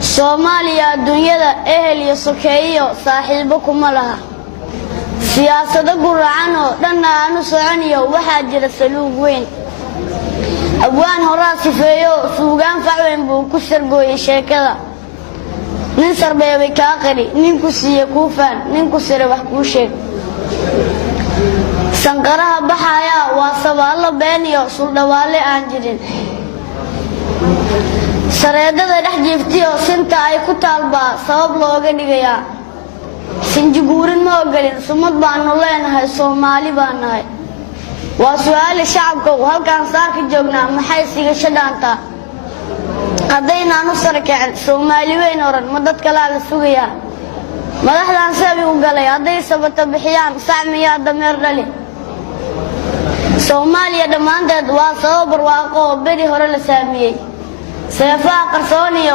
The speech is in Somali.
Soomaaliya dunyada ehel iyo sokeeyo saaxiibo kuma laha siyaasado guracan oo dhanna aanu soconiyo waxaa jira saluug weyn abwaan horaa sifeeyo suugaan facweyn buu ku sargooyay sheekada nin sarbeebay kaa qari nin ku siiye kuufaan nin ku sire wax kuu sheeg sanqaraha baxaya waa sabaallo been iyo suldhawaale aan jirin sareedada dhex jiiftiyo sinta ay ku taalbaa sabab looga dhigayaa sinjiguurin ma ogelin sumad baanu leenahay Soomaali baan nahay waa su'aal shacabka halkaan saarka joognaa maxay sigasho dhaantaa haddaynaanu sarkeen Soomaali weyn oran ma dadka la sugayaa madaxdan sabi u galay hadday sabata bixiyaan saamiya dameer dhali Soomaaliya dhamaanteed waa sabab barwaaqo beri hore la saamiyay seefaha qarsoon iyo